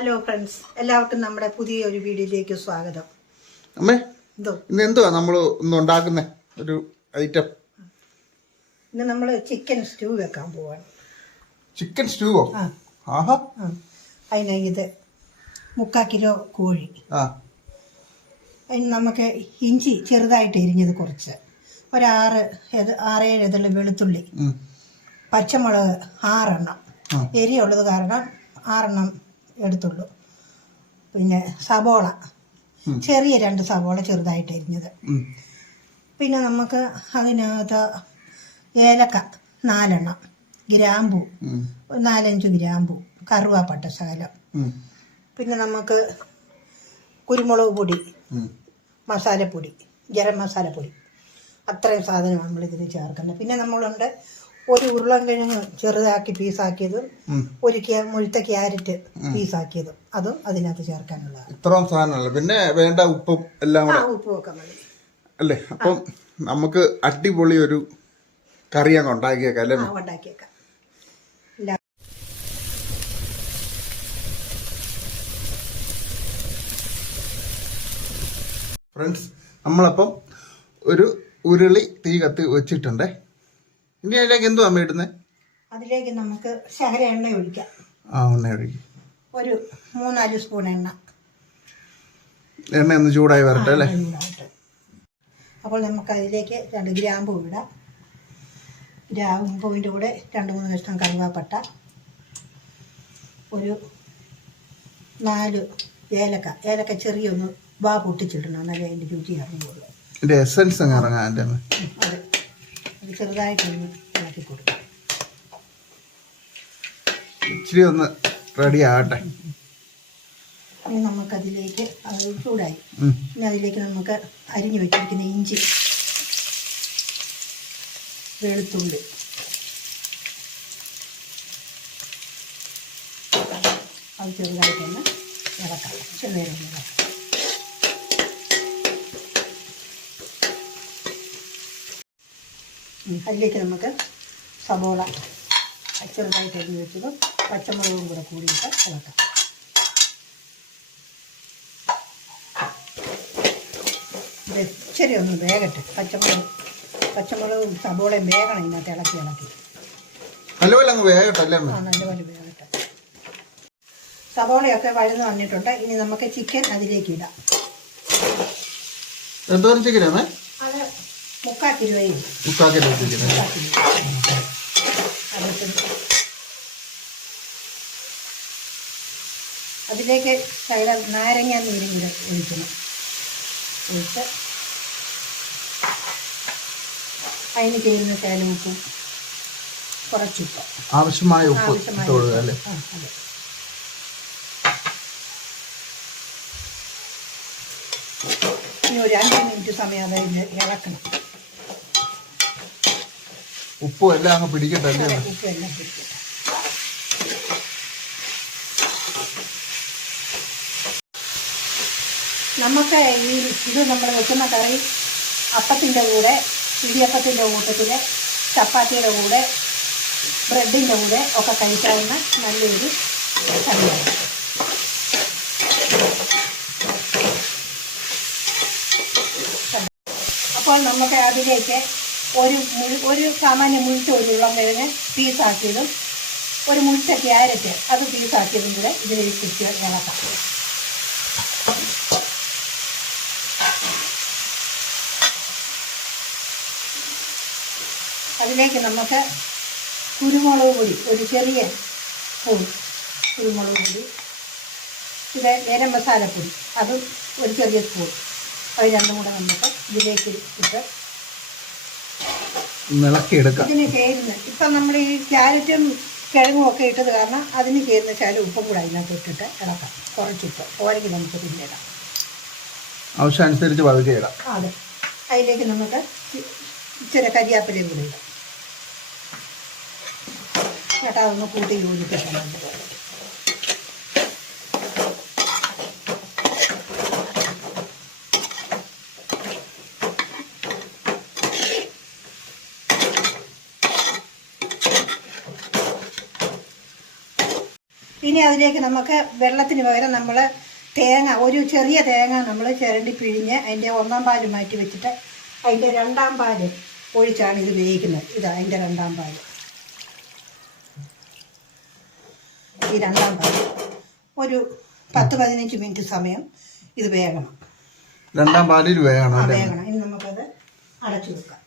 Hello friends, എല്ലാവർക്കും നമ്മുടെ പുതിയൊരു വീഡിയോയിലേക്ക് സ്വാഗതം. അമ്മേ, എന്തോ ഇന്ന് എന്തുവാ നമ്മൾ ഇന്ന് ഉണ്ടാക്കുന്ന ഒരു ഐറ്റം? ഇന്ന് നമ്മൾ ചിക്കൻ സ്റ്റൂ വെക്കാൻ പോവാണ്. ചിക്കൻ സ്റ്റൂവോ? ആഹാ. അതിന് ഇത് 3/4 കിലോ കോഴി. അതിന് നമുക്ക് ഇഞ്ചി ചെറുതായിട്ട് എരിഞ്ഞത് കുറച്ച്, ഒരു 6-7 ഇതള് വെളുത്തുള്ളി, പച്ചമുളക് 6 എണ്ണം, എരിയുള്ളത് കാരണം 6 എണ്ണം എടുത്തുള്ളൂ. പിന്നെ സവോള ചെറിയ 2 സവോള ചെറുതായിട്ട് എരിഞ്ഞത്. പിന്നെ നമുക്ക് അതിനകത്ത് ഏലക്ക 4 എണ്ണം, ഗ്രാമ്പൂ 4-5 ഗ്രാമ്പൂ, കറുവാപ്പട്ട ശകലം. പിന്നെ നമുക്ക് കുരുമുളക് പൊടി, മസാലപ്പൊടി, ഗരം മസാലപ്പൊടി, അത്രയും സാധനം നമ്മളിതിന് ചേർക്കുന്നത്. പിന്നെ നമ്മളുണ്ട് ഒരു ഉരുളൻകിഴങ്ങ് ചെറുതാക്കി പീസാക്കിയതും, ഒരു മുഴുത്ത ക്യാരറ്റ് പീസാക്കിയതും, അതും അതിനകത്ത് ചേർക്കാനുള്ളതാണ്. ഇത്രയും സാധനമല്ല, പിന്നെ വേണ്ട ഉപ്പും എല്ലാം കൂടെ. ഉപ്പും ഒക്കെ മതി അല്ലേ? അപ്പം നമുക്ക് അടിപൊളി ഒരു കറി അങ്ങ് ഉണ്ടാക്കിയേക്കാം അല്ലേ? ഉണ്ടാക്കിയേക്കാം. ഫ്രണ്ട്സ്, നമ്മളപ്പം ഒരു ഉരുളി തീ കത്തി വെച്ചിട്ടുണ്ടേ. ഇനി അതിലേക്ക് എന്തുവാ അമ്മ ഇടുന്നത്? അതിലേക്ക് നമുക്ക് ശകല എണ്ണ ഒഴിക്കാം. എണ്ണ ഒഴിക്കും. ഒരു 3-4 സ്പൂൺ എണ്ണ ഒന്ന് ചൂടായി വരട്ടെ അല്ലേ? അപ്പോൾ നമുക്ക് അതിലേക്ക് 2 ഗ്രാമ്പൂ ഇടാം. ഗ്രാമ്പൂവിൻ്റെ കൂടെ 2-3 കഷ്ണം കറുവാപ്പട്ട, ഒരു 4 ഏലക്ക ചെറിയൊന്ന് പൊട്ടിച്ചിടണം, എന്നാലേ അതിൻ്റെ രുചി ഇറങ്ങുള്ളൂ. ഇതിൻ്റെ എസൻസ് അങ്ങ് ഇറങ്ങാൻ. അതെ, അത് ചെറുതായിട്ടൊന്ന് ഇളക്കി കൊടുക്കാം. ഇച്ചിരി ഒന്ന് റെഡി ആകട്ടെ. ഇനി നമുക്കതിലേക്ക് അത് ചൂടായി. ഇനി അതിലേക്ക് നമുക്ക് അരിഞ്ഞു വെച്ചിരിക്കുന്ന ഇഞ്ചി, വെളുത്തുള്ളി, അത് ചെറുതായിട്ടൊന്ന് ഇളക്കാം. ചെറുനേരം ഇളക്കാം. അതിലേക്ക് നമുക്ക് സവോള ചെറുതായിട്ട് അരിഞ്ഞ് വെച്ചതും പച്ചമുളകും കൂടെ കൂടിയിട്ട് ഇളക്കാം. ഇത് ഇച്ചിരി ഒന്ന് വേകട്ടെ. പച്ചമുളകും സവോളയും വേഗണം ഇതിനകത്ത് ഇളക്കി. നല്ലപോലെ അങ്ങ് വേകട്ടെ അല്ലേ? നല്ലപോലെ വേകട്ടെ. സവോളയൊക്കെ വഴന്ന് വന്നിട്ടുണ്ട്. ഇനി നമുക്ക് ചിക്കൻ അതിലേക്ക് ഇടാം. എന്തോരം ചിക്കനാണ്? അത് 3/4 കിലോയും. അതിലേക്ക് നാരങ്ങ നീരും കൂടെ ഒഴിക്കണം. ഒഴിച്ച് അതിന് ചെയ്യുന്ന ശകലം ഉപ്പും കുറച്ചിട്ട് ആവശ്യമായ ഉപ്പ് അല്ലേ? അതെ. ഇനി ഒരു 5 മിനിറ്റ് സമയം അതിന് ഇളക്കണം. ഉപ്പും എല്ലാം അങ്ങ് പിടിക്കട്ടെ അല്ലേ? ഉപ്പ് എല്ലാം പിടിക്കട്ടെ. നമുക്ക് ഇത് നമ്മൾ വെക്കുന്ന കറി അപ്പത്തിൻ്റെ കൂടെ, ഇടിയപ്പത്തിൻ്റെ കൂട്ടത്തിൽ, ചപ്പാത്തിയുടെ കൂടെ, ബ്രെഡിൻ്റെ കൂടെ ഒക്കെ കഴിക്കാവുന്ന നല്ലൊരു കറിയാണ്. അപ്പോൾ നമുക്ക് അതിലേക്ക് ഒരു സാമാന്യ മുഴുത്ത ഒരു ഉരുളൻകിഴങ്ങ് പീസാക്കിയതും, ഒരു മുഴുത്ത ക്യാരറ്റ് അത് പീസാക്കിയതും കൂടെ ഇതിലേക്ക് ഇട്ട് ഇളക്കാം. അതിലേക്ക് നമുക്ക് കുരുമുളക് പൊടി, ഒരു ചെറിയ സ്പൂൺ കുരുമുളക് പൊടി, ഇത് ഗരം മസാലപ്പൊടി അതും ഒരു ചെറിയ സ്പൂൺ, അത് രണ്ടും കൂടെ നമുക്ക് ഇതിലേക്ക് ഇട്ട് ഇതിന് ചേരുന്ന, ഇപ്പം നമ്മൾ ഈ ക്യാരറ്റും കിഴങ്ങും ഒക്കെ ഇട്ടത് കാരണം അതിന് ചേരുന്ന ശകലം ഉപ്പും കൂടെ അതിനകത്ത് ഇട്ടിട്ട് ഇളക്കാം. കുറച്ചിട്ട് ഓരക്ക് നമുക്ക് പിന്നെ ഇടാം, ആവശ്യമനുസരിച്ച് വഴുതി ഇടാം. അതെ. അതിലേക്ക് നമുക്ക് ഇച്ചിരി കരിയാപ്പിലയും കൂടെ ഇടാം. ചേട്ടാ ഒന്ന് കൂട്ടി യോജിപ്പിക്കണം. ഇനി അതിലേക്ക് നമുക്ക് വെള്ളത്തിന് പകരം നമ്മൾ തേങ്ങ, ഒരു ചെറിയ തേങ്ങ നമ്മൾ ചിരണ്ടി പിഴിഞ്ഞ് അതിൻ്റെ ഒന്നാം പാല് മാറ്റി വെച്ചിട്ട് അതിൻ്റെ രണ്ടാം പാല് ഒഴിച്ചാണ് ഇത് വേവിക്കുന്നത്. ഇതാ അതിൻ്റെ രണ്ടാം പാല്. ഈ രണ്ടാം പാല് ഒരു 10-15 മിനിറ്റ് സമയം ഇത് വേകണം. രണ്ടാം പാലിൽ വേകണം. വേകണം. ഇനി നമുക്കത് അടച്ചു വെക്കാം.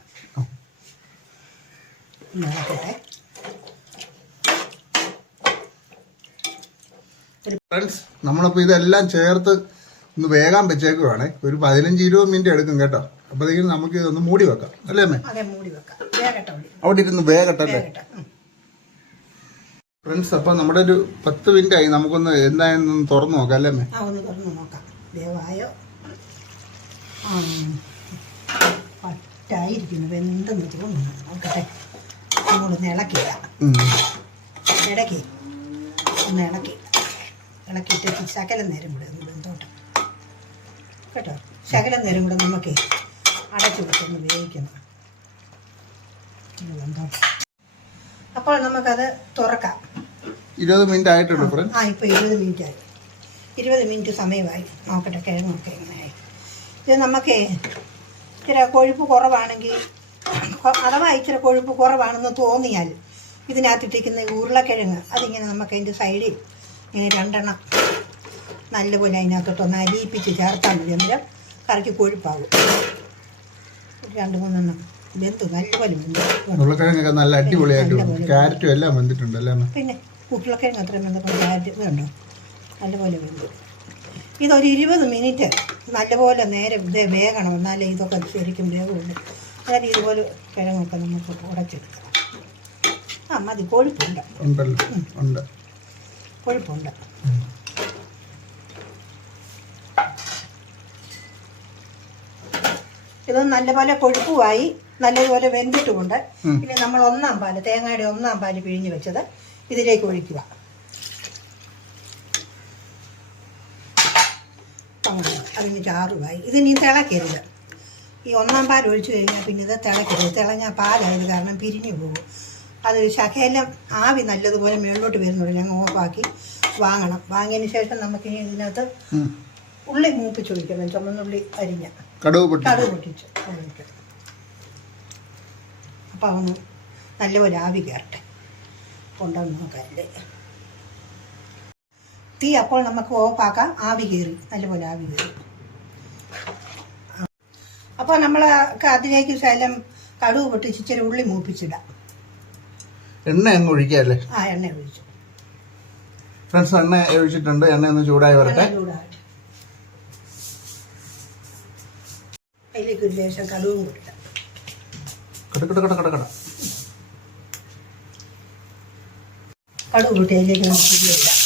ഫ്രണ്ട്സ്, നമ്മളിപ്പോൾ ഇതെല്ലാം ചേർത്ത് ഒന്ന് വേകാൻ വെച്ചേക്കുവാണ്. ഒരു 15-20 മിനിറ്റ് എടുക്കും കേട്ടോ. അപ്പോഴത്തേക്കും നമുക്ക് ഇതൊന്ന് മൂടി വെക്കാം അല്ലേ അമ്മേ? അതെ, മൂടി വെക്കാം. വേകട്ടെ, അവിടെ ഇരുന്ന് വേകട്ടല്ലേ ഫ്രണ്ട്സ്. അപ്പം നമ്മുടെ ഒരു 10 മിനിറ്റ് ആയി. നമുക്കൊന്ന് എന്തായെന്ന് തുറന്നു നോക്കാം അല്ലേ അമ്മേ? ഒന്ന് തുറന്നു നോക്കാം. വേവായോ? പറ്റായിരിക്കുന്നു, വെന്തെന്ന് തോന്നുന്നു. നോക്കട്ടെ, നമ്മളൊന്ന് ഇളക്കിയിടാം. ഇടയ്ക്ക് ഒന്ന് ഇളക്കിയിട്ട് ശകലം നേരം കൂടെ ഒന്ന് വെന്തോട്ടെ കേട്ടോ. ശകലം നേരം കൂടെ നമുക്ക് അടച്ചു വെച്ചൊന്ന് വേവിക്കണം. വെന്തോട്ടെ. അപ്പോൾ നമുക്കത് തുറക്കാം. 20 മിനിറ്റ് ആയിട്ടുണ്ട്. ഇപ്പോൾ 20 മിനിറ്റ് ആയി. 20 മിനിറ്റ് സമയമായി. നോക്കട്ടെ കിഴങ്ങൊക്കെ എങ്ങനെയായി. ഇത് നമുക്ക് ഇച്ചിരി കൊഴുപ്പ് കുറവാണെങ്കിൽ, അഥവാ ഇച്ചിരി കൊഴുപ്പ് കുറവാണെന്ന് തോന്നിയാൽ ഇതിനകത്തിട്ടിരിക്കുന്ന ഉരുളക്കിഴങ്ങ് അതിങ്ങനെ നമുക്ക് അതിൻ്റെ സൈഡിൽ ഇങ്ങനെ 2 എണ്ണം നല്ലപോലെ അതിനകത്തോട്ടൊന്ന് അലിയിപ്പിച്ച് ചേർത്താൽ മതി. അന്നേരം കറിക്ക് കൊഴുപ്പാകും. 2-3 എണ്ണം വെന്തു, നല്ലപോലെ ഉരുളക്കിഴങ്ങൊക്കെ നല്ല അടിപൊളിയായിട്ട് ക്യാരറ്റും എല്ലാം വെന്തിട്ടുണ്ടല്ലേ? പിന്നെ ഉരുളക്കിഴങ്ങ് അത്രയും വെന്തപ്പോൾ ക്യാരറ്റ് വേണ്ടോ, നല്ലപോലെ വെന്തു. ഇതൊരു 20 മിനിറ്റ് നല്ലപോലെ നേരെ ഇത് വേകണം. എന്നാലേ ഇതൊക്കെ ശരിക്കും വേവുള്ളൂ. അതായത് ഇതുപോലെ കിഴങ്ങൊക്കെ നമുക്ക് ഉടച്ചെടുക്കണം. മതി, കൊഴുപ്പുണ്ട്. കൊഴുപ്പുണ്ട്. ഇത് നല്ലപോലെ കൊഴുപ്പുമായി, നല്ലതുപോലെ വെന്തിട്ടുമുണ്ട്. പിന്നെ നമ്മൾ ഒന്നാം പാല്, തേങ്ങയുടെ ഒന്നാം പാല് പിഴിഞ്ഞ് വെച്ചത് ഇതിലേക്ക് ഒഴിക്കുക. അതിന് ചാറുമായി. ഇതിനി തിളക്കരുത്. ഈ ഒന്നാം പാൽ ഒഴിച്ചു കഴിഞ്ഞാൽ പിന്നെ ഇത് തിളക്കരുത്. തിളഞ്ഞാൽ പാലായത് കാരണം പിരിഞ്ഞു പോകും. അത് ശകലം ആവി നല്ലതുപോലെ മുകളിലോട്ട് വരുന്നുണ്ട്. ഞങ്ങൾ ഓഫാക്കി വാങ്ങണം. വാങ്ങിയതിന് ശേഷം നമുക്കിനി ഇതിനകത്ത് ഉള്ളി മൂപ്പിച്ചൊഴിക്കണം. ചുമന്നുള്ളി അരിഞ്ഞ കടുക് പൊട്ടിച്ച് ഒഴിക്കണം. അപ്പം അവന് നല്ലപോലെ ആവി കയറട്ടെ. കൊണ്ടുവന്ന് നോക്കാല്ലേ തീ. അപ്പോൾ നമുക്ക് ഓഫാക്കാം. ആവി കയറി, നല്ലപോലെ ആവി കയറി. അപ്പോൾ നമ്മൾ അതിലേക്ക് ശകലം കടുക് പൊട്ടിച്ച് ഇച്ചിരി ഉള്ളി മൂപ്പിച്ചിടാം. എണ്ണ അങ്ങ് ഒഴിക്കല്ലേ? എണ്ണ ഒഴിച്ചു ഫ്രണ്ട്സ്. എണ്ണ ഒഴിച്ചിട്ടുണ്ട്. എണ്ണ ഒന്ന് ചൂടായി വരട്ടെ. അതിലേക്ക് ഒരു ശേഷം കടുകും കൊടുക്കാം. കടുക് കൂട്ടി അതിലേക്ക് നമുക്ക് ഇടാം.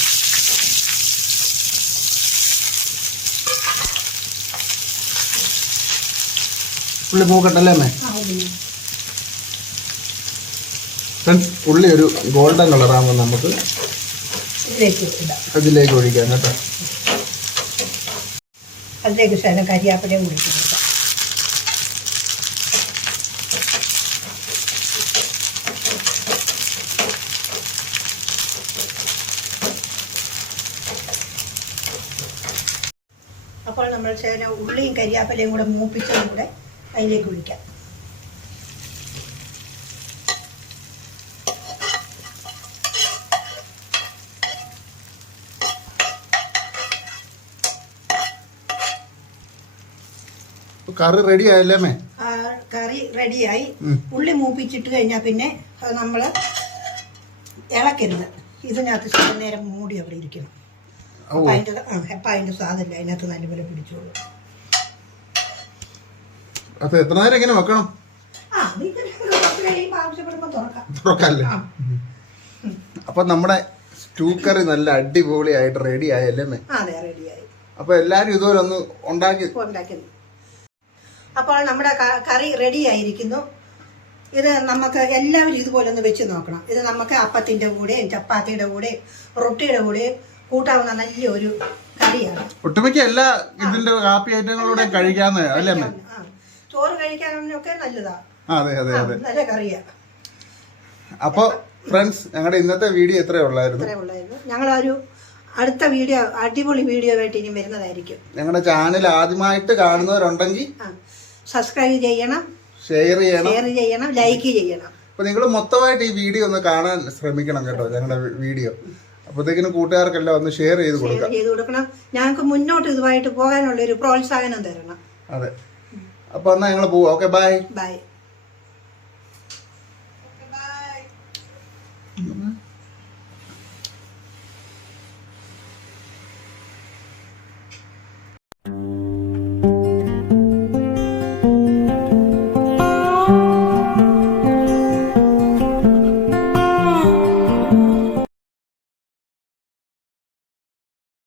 ഉള്ളി മൂക്കട്ടല്ലേ അമ്മേ? ഫ്രണ്ട്സ്, ഉള്ളി ഒരു ഗോൾഡൻ കളറാകുമ്പോൾ നമുക്ക് അതിലേക്ക് ഒഴിക്കാം കേട്ടോ. അതിലേക്ക് ശകലം കരിയാപ്പിലയും കൂടി കൊടുക്കാം. അപ്പോൾ നമ്മൾ ശകലം ഉള്ളിയും കരിയാപ്പിലയും കൂടെ മൂപ്പിച്ചതും കൂടെ അതിലേക്ക് ഒഴിക്കാം. കറി റെഡി ആയല്ലേ അമ്മേ? കറി റെഡിയായി. ഉള്ളി മൂപ്പിച്ചിട്ട് കഴിഞ്ഞാൽ പിന്നെ നമ്മൾ ഇളക്കരുത്. ഇതിനകത്ത് ചില നേരം മൂടി അവിടെ ഇരിക്കണം. അപ്പം അതിൻ്റെ സ്വാദല്ല അതിനകത്ത് നല്ലപോലെ പിടിച്ചോളൂ. അപ്പൊ എത്ര നേരം ഇങ്ങനെ വെക്കണം? ആവശ്യപ്പെടുമ്പോൾ തുറക്കല്ലേ? അപ്പൊ നമ്മുടെ സ്റ്റൂ കറി നല്ല അടിപൊളിയായിട്ട് റെഡി ആയല്ലേ അമ്മേ? അതെ, റെഡിയായി. അപ്പൊ എല്ലാരും ഇതുപോലെ ഒന്ന് ഉണ്ടാക്കി. അപ്പോൾ നമ്മുടെ കറി റെഡി ആയിരിക്കുന്നു. ഇത് നമുക്ക് എല്ലാവരും ഇതുപോലെ ഒന്ന് വെച്ച് നോക്കണം. ഇത് നമുക്ക് അപ്പത്തിൻ്റെ കൂടെയും ചപ്പാത്തിയുടെ കൂടെയും റൊട്ടിയുടെ കൂടെയും കൂട്ടാവുന്ന നല്ലൊരു കറിയാണ്. ഒട്ടുമിക്ക എല്ലാ ഇതിന്റെ കാപ്പി ഐറ്റങ്ങളൂടെ കഴിക്കാന്ന് അല്ലേ? ചോറ് കഴിക്കാനൊക്കെ നല്ലതാ. അതെ അതെ അതെ, നല്ല കറിയാ. അപ്പൊ ഫ്രണ്ട്സ് ഞങ്ങളുടെ ഇന്നത്തെ വീഡിയോ ഇത്രയേ ഉള്ളായിരുന്നു. ഇത്രയേ ഉള്ളായിരുന്നു. ഞങ്ങളൊരു അടുത്ത വീഡിയോ അടിപൊളി വീഡിയോ ആയിട്ട് ഇനി വരുന്നതായിരിക്കും. ഞങ്ങളുടെ ചാനൽ ആദ്യമായിട്ട് കാണുന്നവരുണ്ടെങ്കിൽ സബ്സ്ക്രൈബ് ചെയ്യണം, ഷെയർ ചെയ്യണം, ലൈക്ക് ചെയ്യണം. അപ്പൊ നിങ്ങൾ മൊത്തമായിട്ട് ഈ വീഡിയോ ഒന്ന് കാണാൻ ശ്രമിക്കണം കേട്ടോ, ഞങ്ങളുടെ വീഡിയോ. അപ്പോഴത്തേക്കിനും കൂട്ടുകാർക്കെല്ലാം ഒന്ന് ഷെയർ ചെയ്ത് കൊടുക്കണം. ഞങ്ങൾക്ക് മുന്നോട്ട് ഇതുമായിട്ട് പോകാനുള്ള ഒരു പ്രോത്സാഹനം തരണം. അതെ. അപ്പൊ എന്നാ ഞങ്ങൾ പോവാം. Okay, bye. ബൈ.